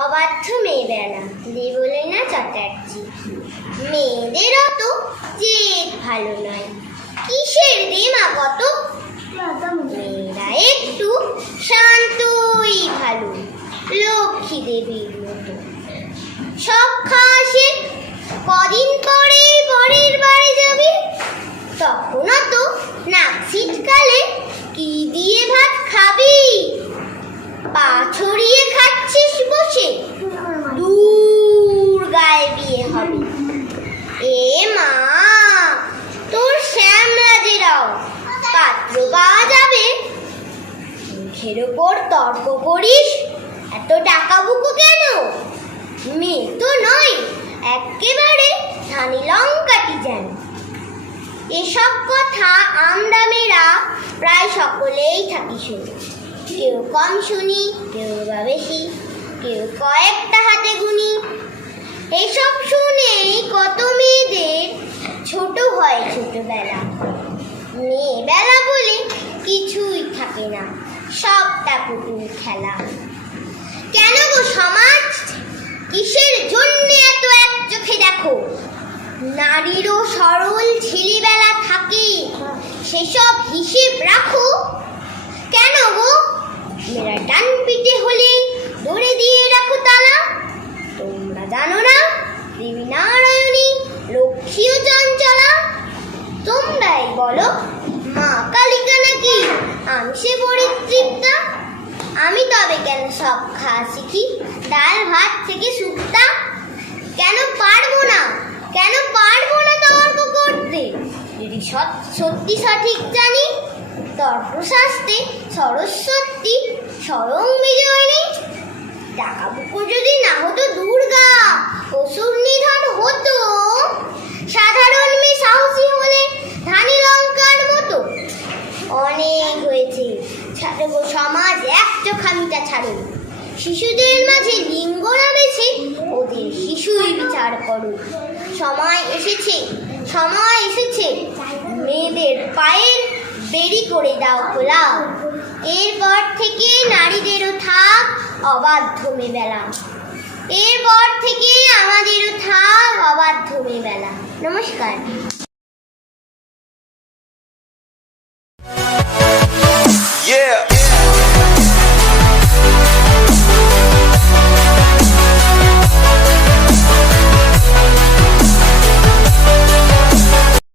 অবাধ্য মেয়েবেলা দেবলীনা চ্যাটার্জি। মেয়েদেরও তো জেদ ভালো নয়, কিসের দেমা কত। মেয়েরা একটু শান্তই ভালো, লক্ষ্মী দেবীর মতো। সব খাসে কদিন পরে পরের বাড়ি যাবে, তখনও তো নাক ছিটকালে কি দিয়ে ভাত খাবি। পা ছড়িয়ে খাচ্ছিস বসে, দূর গায়ে বিয়ে হবে। এ মা, তোর শ্যামরাজেরাও পাত্র পাওয়া যাবে। মুখের ওপর তর্ক করিস, এত টাকা বুকো কেন? মেয়ে তো নয়, একেবারে ধানি লঙ্কাটি যেন। এসব কথা আমরা মেয়েরা প্রায় সকলেই থাকি শুনি। কেউ কম শুনি, কেউ বা বেশি, কেউ কয়েকটা হাতে গুনি। এসব শুনেই কত মেয়েদের ছোট হয় ছোটবেলা। মেয়েবেলা বলে কিছুই থাকে না, সবটা পুতুল খেলা। কেন গো সমাজ, কিসের জন্য এত এক চোখে দেখো? নারীরও সরল ছেলেবেলা থাকে, সেসব হিসেব রাখো। কেন গো মেয়েরা ডান পিঠে হলে দৌড়ে দিয়ে রাখো তালা? তোমরা জানো না দেবী নারায়ণী লক্ষ্মীও চঞ্চলা? তোমরাই বলো মা কালিকা নাকি আংশে পরিতৃপ্তা? আমি তবে কেন সব খাওয়া শিখি, ডাল ভাত থেকে শুক্তা? কেন পারবো না, কেন পারবো না তর্ক করতে? যদি সত্যি সঠিক জানি, তর্কশাস্ত্রে সরস্বতী স্বয়ং বিজয়িনী। টাকা বুকো যদি না হতো দুর্গা, অসুর নিধন হতো। সাধারণ মেয়ে সাহসী হলে ধানি লঙ্কার মতো। অনেক হয়েছে, ছাড়বো সমাজ এক চোখামিটা ছাড়ো। শিশুদের মাঝে লিঙ্গ না বেছে ওদের শিশুই বিচার করো। সময় এসেছে, সময় এসেছে, মেয়েদের পায়ের বেরি করে দাও খোলা। এরপর থেকে নারীদেরও থাক অবাধ্য মেয়েবেলা। এরপর থেকে আমাদেরও থাক অবাধ্য মেয়েবেলা। নমস্কার। Yeah.